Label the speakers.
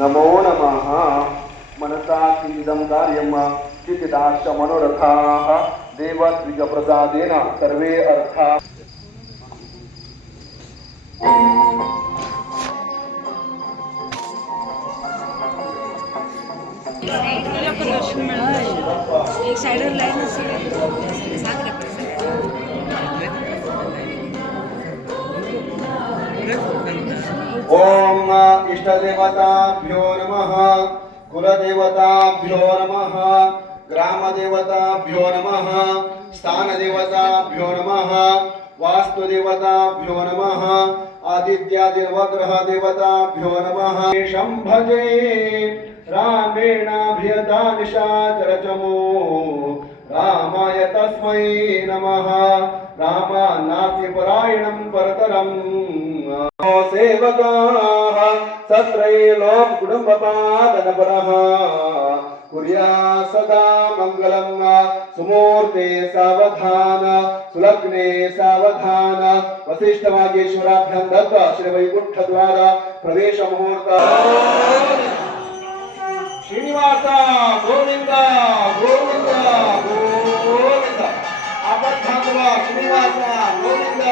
Speaker 1: नमो नमः। मनसा किमिदं कार्यं चितिदाश्च मनोरथाः। देवद्विजप्रसादेन सर्वे अर्था।
Speaker 2: एक साईडवर लाईन असेल. ओम
Speaker 1: ॐ इष्टदेवताभ्यो नमः कुलदेवताभ्यो नमः ग्रामदेवताभ्यो नमः स्थानदेवताभ्यो नमः वास्तुदेवताभ्यो नमः आदित्यादिर्वग्रहदेवताभ्यो नमः। शं भजे रामेणाभियता रामाय तस्मै नमः। रामान्नास्ति परायणं परतरम्। సేవకాः सत्रैलोककुटुम्बपादनपरः कुर्या सदा मङ्गलम् सुमूर्ते सावधान सुलग्ने सावधान वसिष्ठवागेश्वराभ्यां दत्वा श्रीवैकुण्ठद्वारा प्रवेशमुहूर्तः श्रीनिवास गोविन्द गोविन्द गोविन्द अपद्धात्वा श्रीनिवास गोविन्द